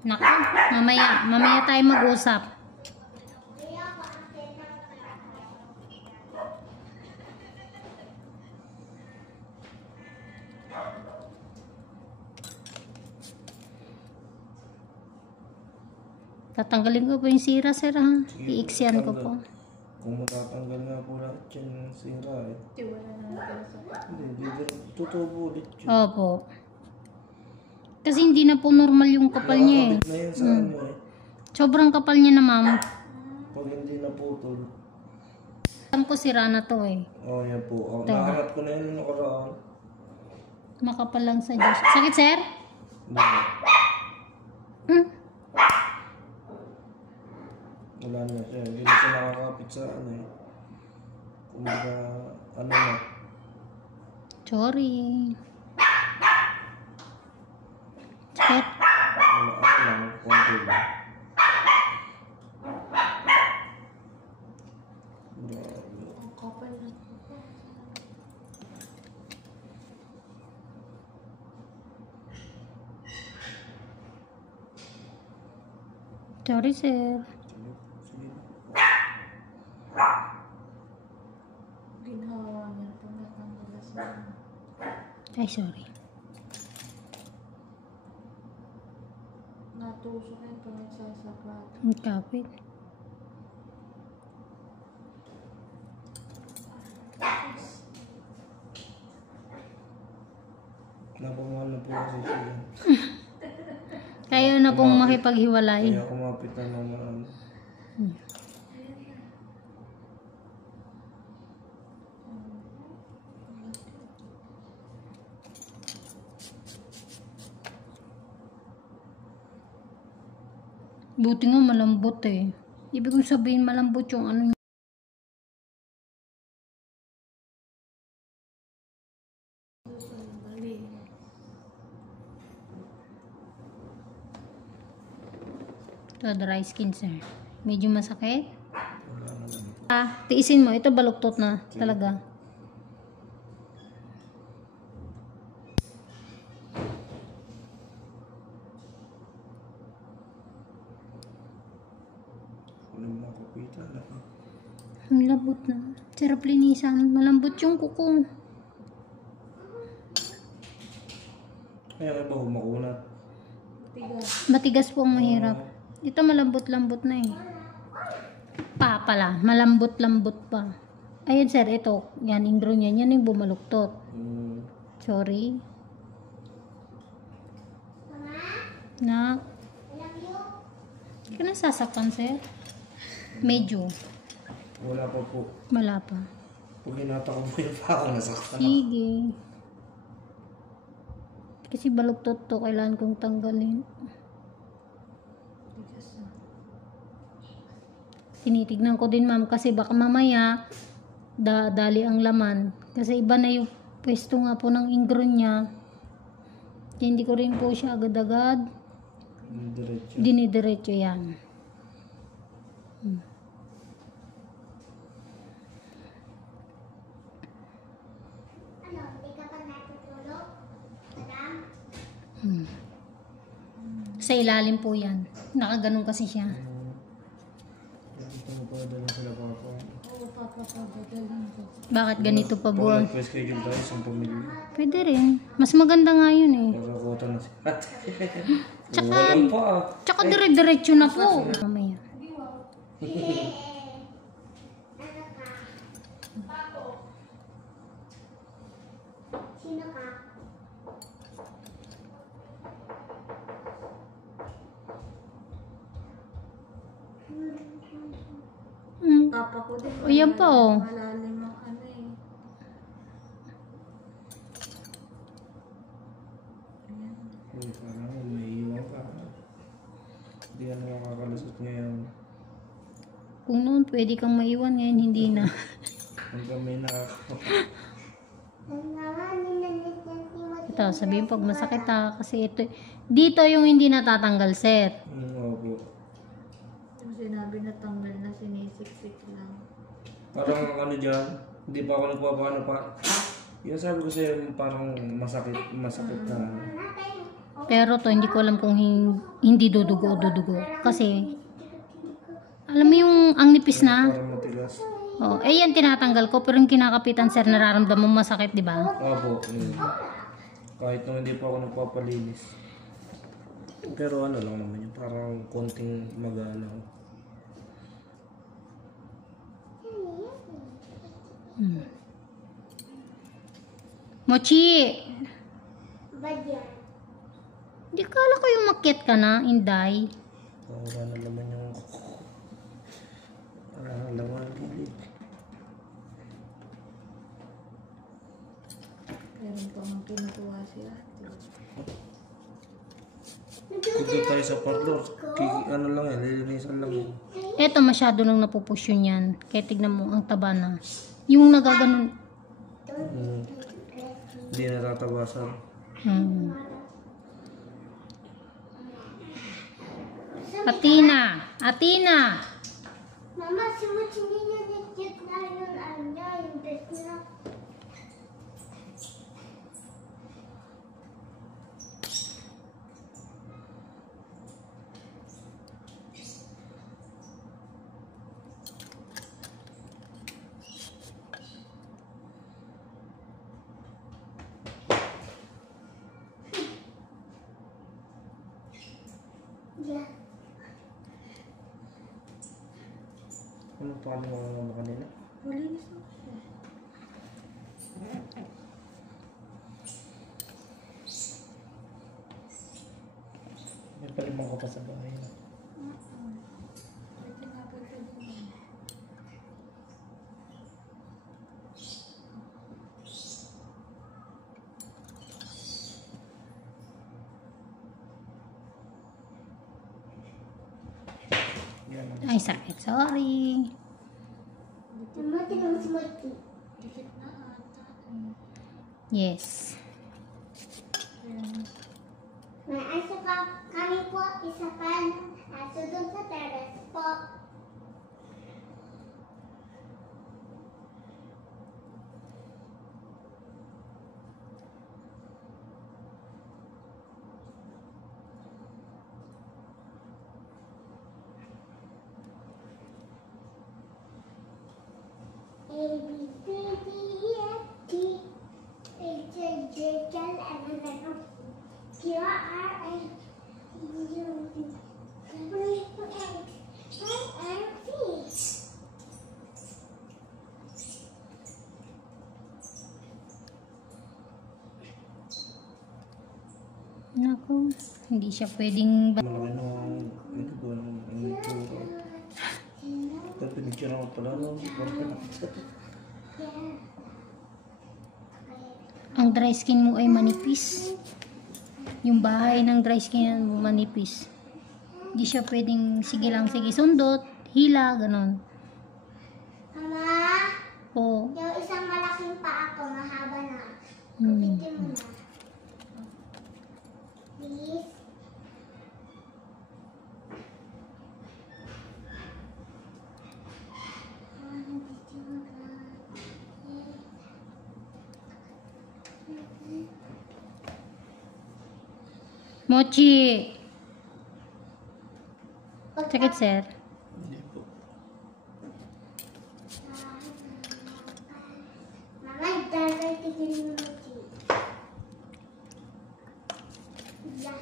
Naku, mamaya tayo mag-usap. Tatanggalin ko po yung sira, sir, ha? Iiksyan ko po. Kung matatanggal nga po lahat yan yung sira eh. Hindi, tutubo ulit yun. Opo. Kasi hindi na po normal yung kapal niya eh. Nakakabit na yan sa ano eh. Sobrang kapal niya na, ma'am. Pag hindi naputol. Alam ko sira na to eh. Oh, yan po. Oh, nahanap ko na yun nung nakaraan. Makapal lang sa Diyos. Sakit, sir? Hindi. Wala na siya. Hindi na siya nakakapit sa ano eh. Kumbaga, ano na. Sorry. Sakit? Ano lang, konti lang. Sorry, sir. Ginawa niya po natanggal sa Ay, sorry. natusok yan pag nagsasapat. Ang kapit. Napamahal na po kasi siya. Kaya na pong makipaghiwalay. Kaya kumapit na naman. Buti nga malambot eh. Ibig kong sabihin malambot yung ano niya. Ito, dry skin, sir. Medyo masakit. Tiisin mo. Ito baluktot na talaga. Ang labot na. Sarap linisan. Malambot yung kuko. Kaya ba makunat? Matigas po ang mahirap. Ito malambot-lambot na eh. Pala. Malambot-lambot pa. Ayun, sir. Ito. Yan. Indro niya. Yan yung bumaluktot. Sorry. Na. Hindi ka nasasaktan, sir? Medyo. Wala pa po. Wala pa. Pag hinata ko mo yung pa ako nasaktan. Sige. Kasi baluktot to. Kailangan kong tanggalin. Tinitignan ko din, ma'am, kasi baka mamaya dali ang laman. Kasi iba na yung pwesto nga po ng ingron niya. Hindi ko rin po siya agad-agad dinidiretso yan. Sa ilalim po yan. Nakaganon kasi siya. Bakit ganito pa buwan? Schedule tayo sa pamilya. Pwede rin. Mas maganda nga yun eh. Nakakota na si ate. Tsaka, Walang pa ah. tsaka dire-diretso na po. Mamaya. Papa ko din. O yan pa oh. Malalim ang ano eh. Uy, parang may iwan ka. Hindi yan makakalusot ngayon. Kung noon pwede kang maiwan, ngayon hindi na. Ang kami nakakawa. Ito, sabihin pag masakit ha, kasi ito, dito yung hindi natatanggal, sir. Opo. Yung sinabi na tanggal na sinisiksik lang. Parang ano dyan, hindi pa ako nagpapano pa. Yung sabi ko sa'yo, parang masakit na. Pero to, hindi ko alam kung hindi dudugo o dudugo. Kasi, alam mo yung ang nipis na? Parang matigas. Oh, eh yan tinatanggal ko. Pero yung kinakapitan, sir, nararamdaman mo masakit, di ba? Opo. Kahit nung hindi pa ako nagpapalinis. Pero ano lang naman yun. Parang konting magalang. Mochi! Ba't yan? Di kala ko yung makyat ka na, Inday. Wala na naman yung... Wala na naman ang gilid. Meron pa mang kinukuha si ate. Dito tayo sa parlor. Ano lang yan, lilinisan lang yan. Eto, masyado nang napupush yun yan. Kaya tignan mo, ang taba na. Yung nagaganon. Hindi natatabasan. Atina! Atina! Mama, si Mochi niya nagkit na yun. Ano, yung dress na. Yeah. Ano paano mga kanina? Malinis mo siya. May palimang ka pa sa bahay na. Pwede nga pwede din. Yan. Ay, sakit. Sorry. Mama, tingnan mo si Mochi. Dikit na ata. Yes. May aso pa kami po, isa pa aso doon sa terrace po. A, B, C, D, E, F, G, H, I, J, K, L, M, N, O, Q, R, S, T, U, V, W, X, Y, and Z. Naku, hindi siya pwedeng... Malaki na ito doon ang itsura. Pero pinitsura ko pala no. Ang dry skin mo ay manipis. Yung bahay ng dry skin mo manipis. Hindi siya pwedeng sige lang, sige sundot, hila, ganon. Mama, O, yung isang malaking paa ko, mahaba na. hmm. Kupitin mo na. Please. Mochi! Sakit, sir. Hindi po. Mama, dagay tigil mo. Yeah.